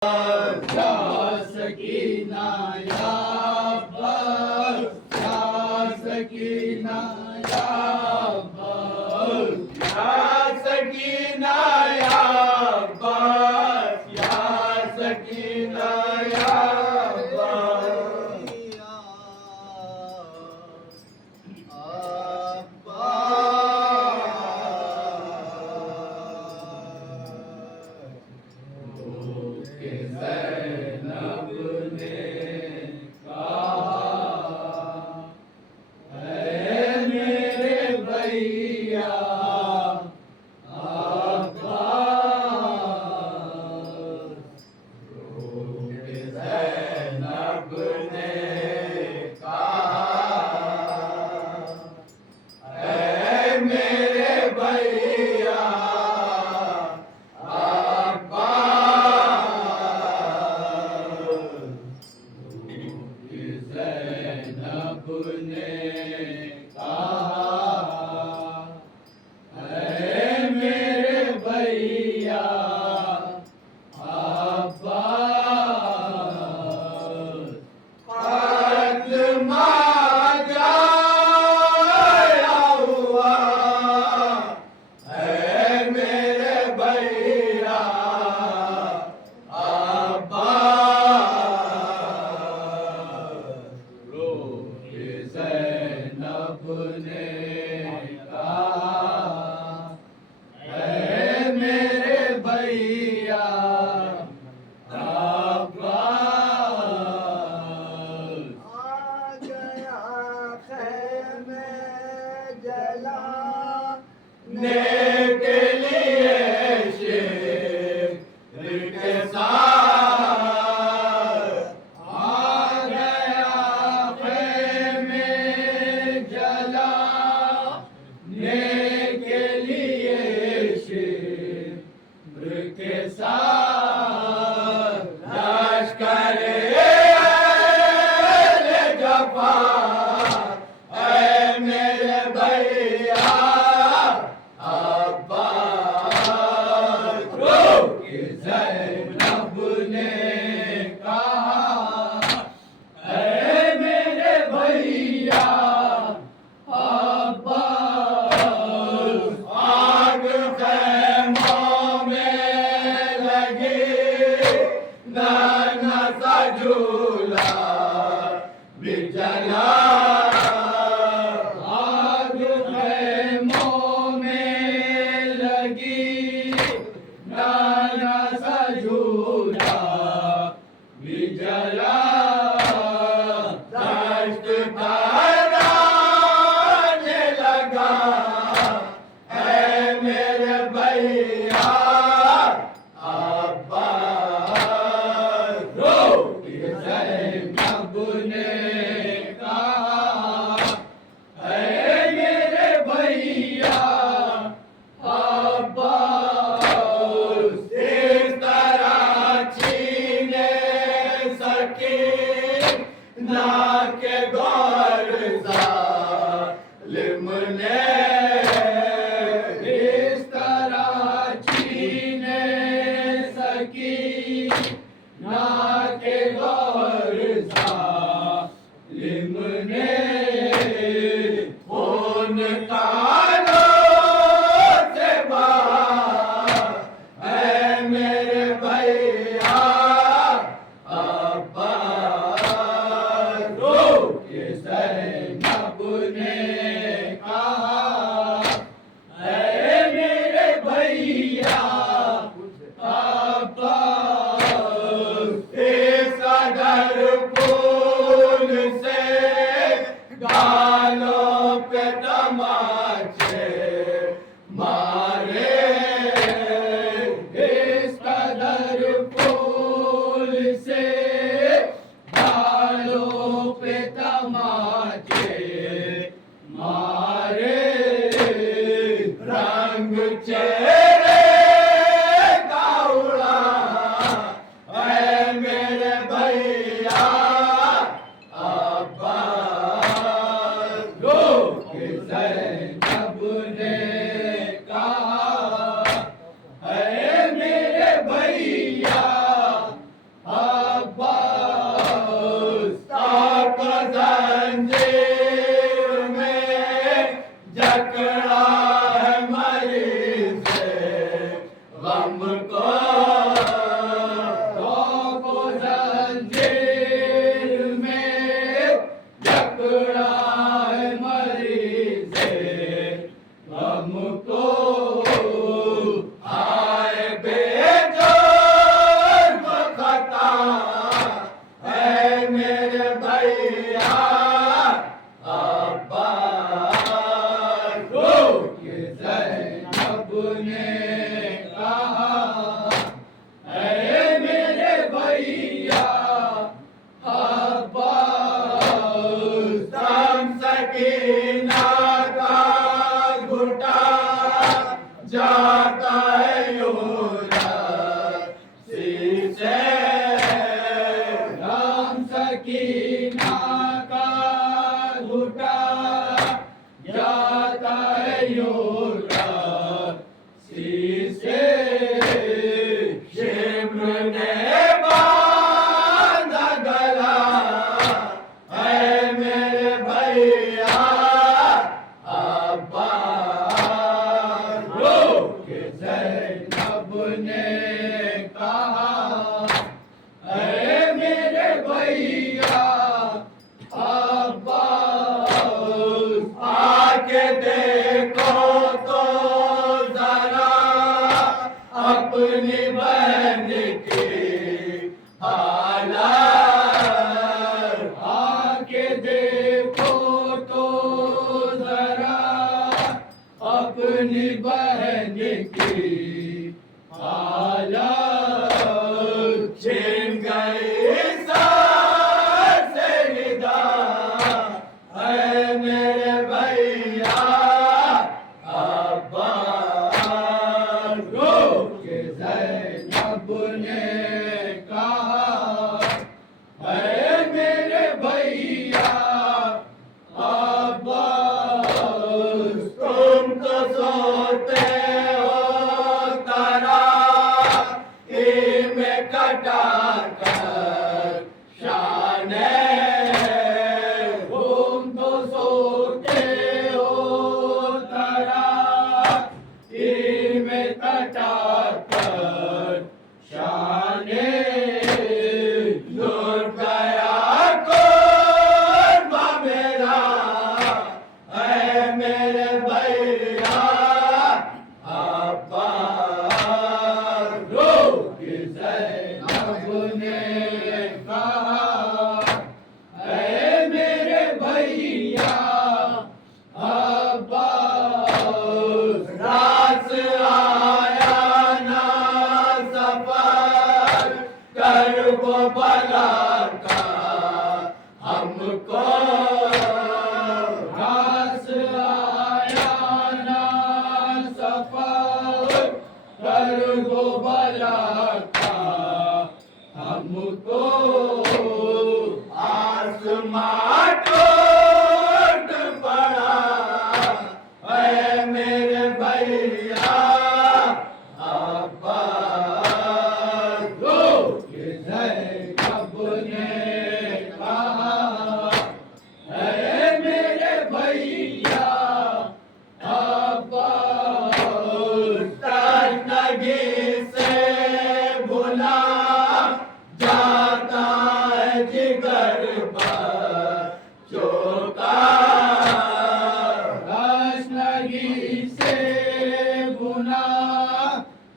Ya Sakina ya Abbas, Ya Sakina ya Abbas, Ya Sakina ya Abbas, Ya Sakina ya Abbas. Zainab ने कहा, ऐ मेरे भैया अब्बास। ज़ैनब ने कहा, ऐ मेरे भैया ज़ैनब ने कहा, ऐ मेरे भैया अब्बास। फ़ातिमा जाया हुआ, ऐ मेरे भैया ज़ैनब ने कहा, ऐ मेरे भैया अब्बास। आ गया ख़ैमे जलाने के लिए शेर के साथ, आ गया ख़ैमे जलाने के लिए शेर के साथ। लश्कर-ए जफ़ा, ऐ मेरे भैया अब्बास। ज़ैनब ने कहा, ऐ मेरे भैया अब्बास। आग ख़ैमों में लगी, नाना सा झूला भी जला। आग ख़ैमों में लगी, नाना सा झूला भी जला। दश्त कराने लगा, ऐ मेरे भैया अब्बास। ज़ैनब ने कहा, ऐ मेरे भैया अब्बास। इस तरह छीने सकी ना के गौर ज़ालिम ने। इस तरह छीने सकी ना के गौर ज़ालिम ने। खून कानों से बहा, ऐ मेरे भैया अब्बास। ज़ैनब ने कहा, ऐ मेरे भैया अब्बास। इस अगर फूल से भैया अब्बास शमसकीना का घुटा जाता है यूरसी से शमसकीना का घुटा जाता है यूरसी से शिम्र ने बांधा गला है मेरे भैया अब्बास के ज़ैनब ने कहा है मेरे भैया अब्बास आके देखो तो जरा अपनी बहन की हालत आके देखो तो जरा अपनी बहन की हालत छिन गई सांस निदा है मेरे भैया अब्बास के ज़ैनब ने कहा है मेरे भैया अब्बास तुम तो सोते हो तराई में कटा कर शाने तुम तो सोते हो तराई में कटा कर शाने लुट गया कोरमा मेरा है मेरे भैया अब्बास के ज़ैनब ने कहा है मेरे भैया अब्बास रास आया ना सफर कर वो भला का हमको रास आया ना सफर कर वो भला का हमको आसमां टूट पड़ा है मेरे भैया अब्बास के ज़ैनब ने कहा है मेरे भैया अब्बास तन्नगी से भुला जाता है जिगर पर चोका तन्नगी से भुला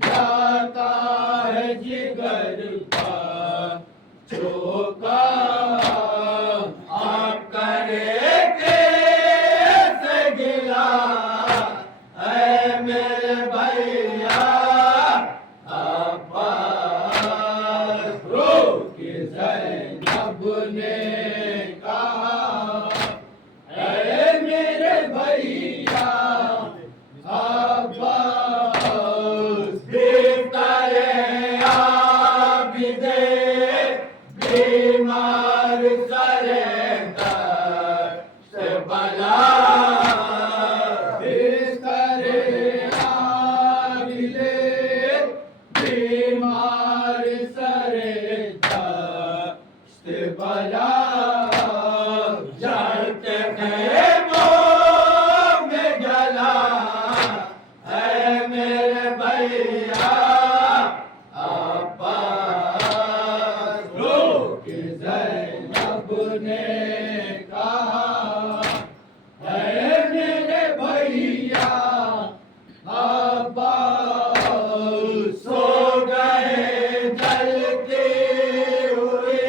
जाता है जिगर पर चोका आप करे कैसे गिला है मेरे भैया अब्बास के ज़ैनब ने कहा है मेरे भैया अब्बास बिस्तरे आबिदे बीमार सरे दर्द बला बिस्तरे आबिदे बीमार सरे दर्द बला जलते खेमों में जला है मेरे भैया अब्बास के ज़ैनब ने कहा है मेरे भैया अब्बास सो गए जलती हुई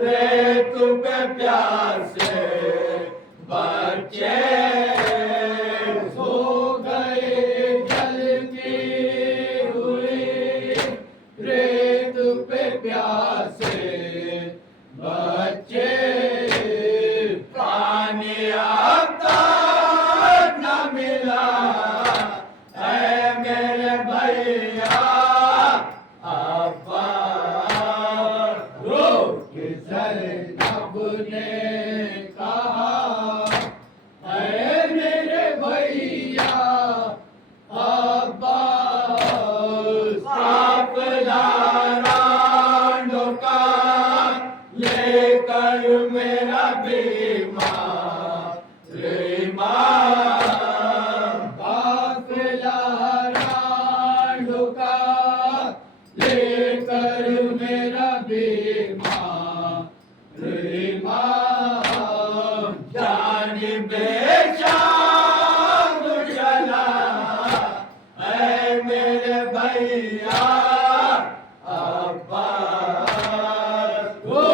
रेत पे प्यासे बच्चे सो गए जलती हुई रेत पे प्यासे बच्चे पानी अब तक न मिला ऐ मेरे भैया अब्बास रोक ज़ैनब ने कहा ऐ मेरे भैया अब्बास काफिलारानों का लेकर मेरा बीमार इमाम काफिलारानों का लेकर मेरा बीमार इमाम जानिबे शाम चला ऐ मेरे भैया अब्बास को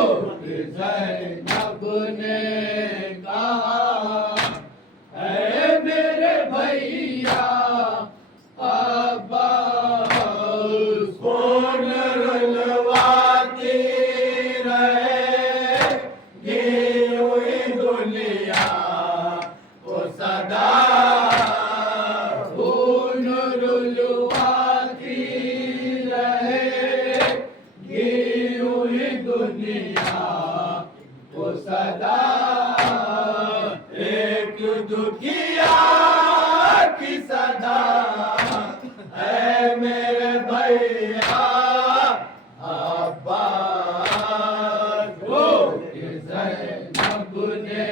ज़ैनब ने कहा ऐ मेरे भैया अब्बास कौन रुलवाती रहेगी हुई दुनिया वो सदा कौन रुलवाती रहेगी हुई दुनिया वो सदा एक दुखिया की सदा ऐ मेरे भैया अब्बास को ज़ैनब ने